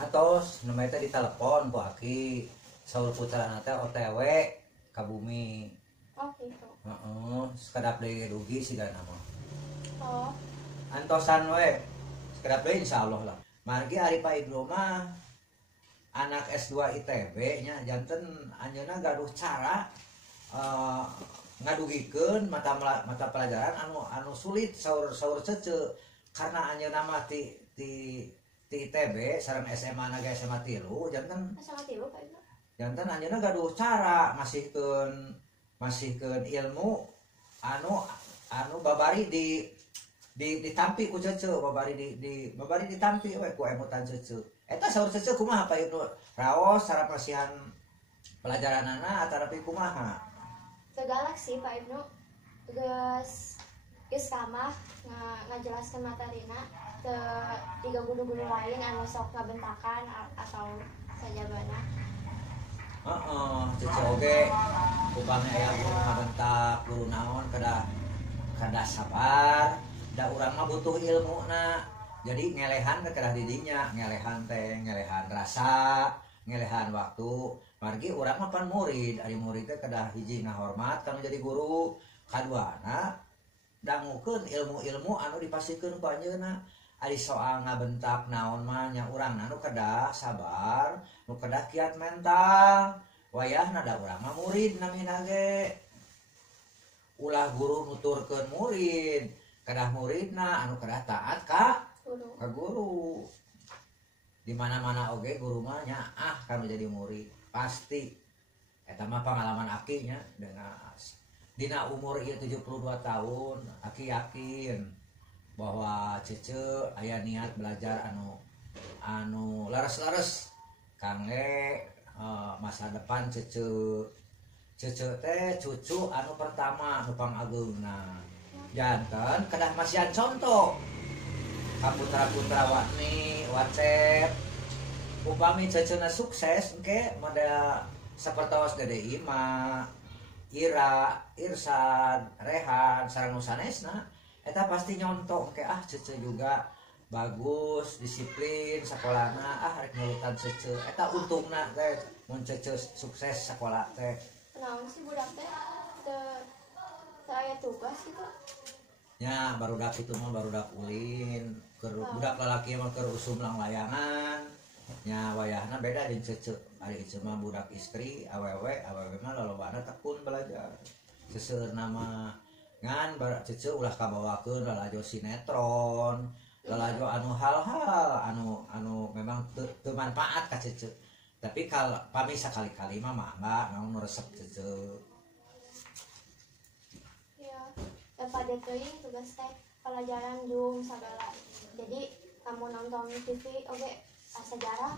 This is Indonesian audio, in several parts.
atau namanya teh ditelepon ku aki saur putra teh OTW ka bumi. Oh gitu. Heeh, sekedap deui rugi siga nama. Oh. Antosan we. Sekedap deui insyaallah lah. Margi ari Pak Ibnu mah anak S2 ITB nya janten anjeunna gaduh cara ngadugikeun mata pelajaran anu sulit saur cece karena anjeunna mah ti ITB sareng SMA naga SMA 3 janten SMA 3 Pak Ibnu. janten anjeunna gaduh cara masihkeun ilmu anu babari ditampi ku cece babari babari ditampi we ku emutan cece eta saur cece kumaha Pak Ibnu raos cara pasihan pelajaranana atarapi kumaha Segalak sih Pak Ibnu. Geus kamah ngajelaskeun materina teu tiga guru-guru lain anu sok ngabentakan atau sajabana. heeh cece oge upami aya guru ngabentak guru naon kada sabar da urang mah butuh ilmuna jadi ngelehan ke kedah didinya ngelehan teh ngelehan rasa ngelehan waktu margi urang mah pan murid ari murid teh kedah hiji ngahormat kana jadi guru kaduana dangukeun ilmu-ilmu anu dipasikeun ku anjeunna ari soal ngabentak naon mah nya urang anu kedah sabar nu kedah kiat mental wayahna da urang mah murid namina ge ulah guru nuturkeun murid kedah muridna anu kedah taat ka guru di mana-mana oge guru mah nya kanu jadi murid pasti eta mah pengalaman aki nya dengan dina umur ieu 72 tahun aki yakin bahwa cece aya niat belajar anu laras-laras kangge masa depan cece teh cucu anu pertama nu pangageungna janten kedah masihan contoh ka putra-putra wani WhatsApp upami cecena sukses engke mada sapertos Dede Ima Ira Irsan Rehan sareng nu sanesna eta pasti nyontok engke cece juga bagus disiplin sakolana rek nurutan cece eta untungna teh mun cece sukses sakola teh naon sih budak teh teu aya tugas gitu nya barudak itu mah barudak ulin keur budak lalaki mah keur usum lang layangan nya wayahna beda jeung cece ari ieu mah budak istri awewe mah lolobana tekun belajar seseueurna mah ngan barak cece ulah kabawakeun lalajo sinetron lalajo anu hal-hal anu memang teu manfaat ka cece tapi kalau pami sakali-kali mah mangga naon resep cece pada teuing tugas teh pelajaran Zoom sagala. Jadi kamu nonton TV oke sejarah.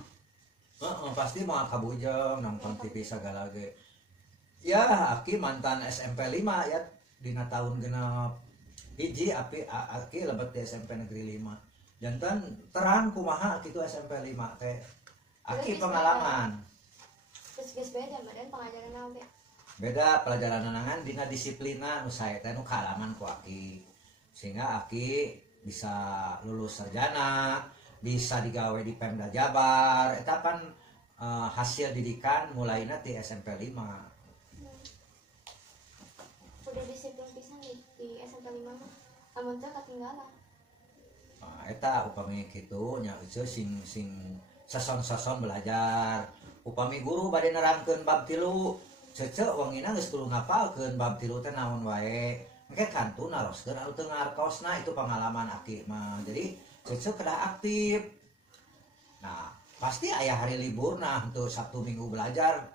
Pasti mau kabujeng nonton TV sagala ge. Ya, aki mantan SMP 5 ya dina tahun genep hiji aki lebet di SMP Negeri 5. Jantan terang kumaha kitu SMP 5 teh. Aki pengalaman. Terus beda badan pengajaran oge. Beda pelajaran nangan dina disiplina nu sae teh nu kaalaman ku aki sehingga aki bisa lulus sarjana bisa digawe di Pemda Jabar eta pan hasil didikan mulaina ti SMP 5 udah disiplin pisan di SMP 5 mah amun teh katinggalan eta upami kitu nya sing sason-sason belajar upami guru bade nerangkeun bab 3 cece wangina geus kudu ngapalkeun bab 3 teh naon wae engke kantu naroskeun anu teu ngartosna itu pengalaman aki mah jadi cece kedah aktif nah pasti aya hari libur nah untuk Sabtu Minggu belajar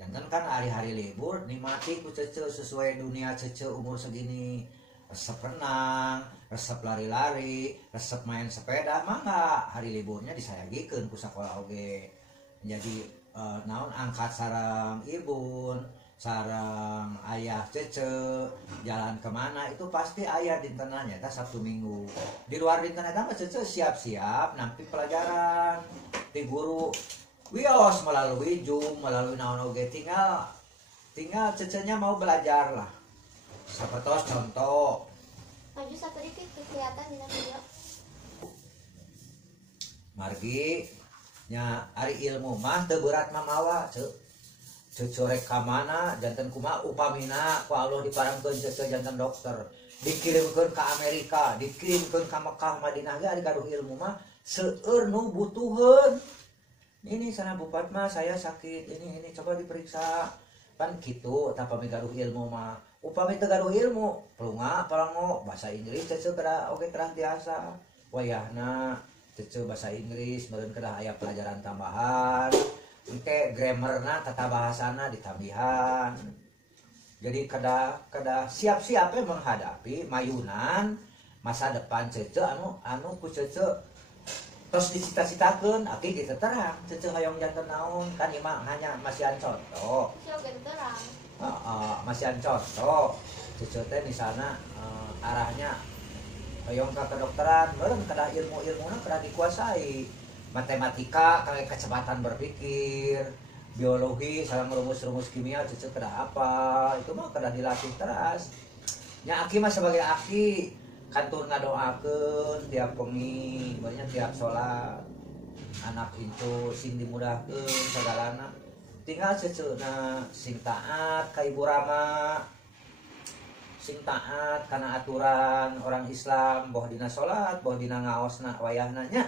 janten kan hari-hari libur nikmati ku cece sesuai dunia cece umur segini resep renang resep lari-lari resep main sepeda mangga hari liburnya disayagikeun ku sakola oge jadi naon angkat sarang ibun sarang ayah cece jalan kemana itu pasti ayah dintenanya itu Sabtu Minggu di luar dinten eta mah cece siap-siap nampi pelajaran di guru wios melalui Zoom melalui naon oge tinggal cecenya mau belajar lah sapertos contoh maju satu dikit kelihatan di video margi nya ari ilmu mah teu berat mamawa corek ka mana janten kumaha upamina ku Allah diparangkeun ceu janten dokter dikirimkeun ka Amerika dikirimkeun ka Mekah Madinah ge ari gaduh ilmu mah seueur nu butuheun ini sana bupat mah saya sakit ini coba diperiksa kan kitu tah pami gaduh ilmu mah upami teu gaduh ilmu pelunga palango bahasa Inggris ceu kada oge kerah biasa wayahna ceu bahasa Inggris meureun kedah aya pelajaran tambahan engke grammarna tata bahasana ditambihan jadi kada siap-siap menghadapi mayunan masa depan cece anu ku cece terus dicita-citakeun aki kita terang cece hayong janten naon kan imah hanya masihan contoh masihan contoh cece teh misalna arahnya hayong ka kedokteran meureun kada ilmu-ilmuna kada dikuasai matematika kayak kecepatan berpikir biologi sareng rumus-rumus kimia cece kada apa itu mah kada dilatih terus nya aki mah sebagai aki kantur ngadoakeun tiap pengi banyak tiap sholat anak itu sing dimudahkeun sagalana tinggal ceceuna sing taat ka ibu rama sing taat kana aturan orang Islam boh dina salat boh dina ngaosna wayahna nya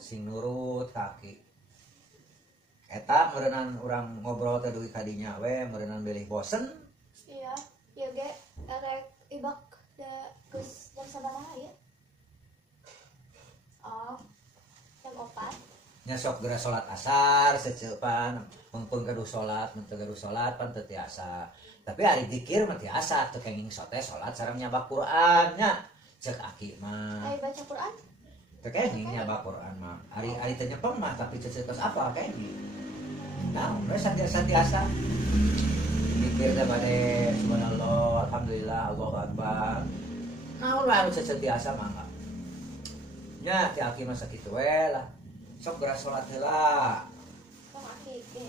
sing nurut kaki eta meureunnan urang ngobrol teh dugi kadinya we meureunnan bilih bosen iya ieu ge erek ibak da geus jam sabaraha ya jam 4 nya sok geura salat asar seceupan mengpeung gaduh salat mun teu gaduh salat pan teu tiasa tapi ari zikir mah tiasa teu kenging sote salat sareng nyaba Quran nya ceuk aki mah ai baca Quran teu kenging nyaba Quran mah ari teu nyepeng mah tapi cece tos apa kenging nah we satiasa zikir teh bade subhanallah alhamdulillah Allahu akbar naon wae anu cece tiasa mah nya ti aki mah sakitu we lah sok geura salat heula sok aki ge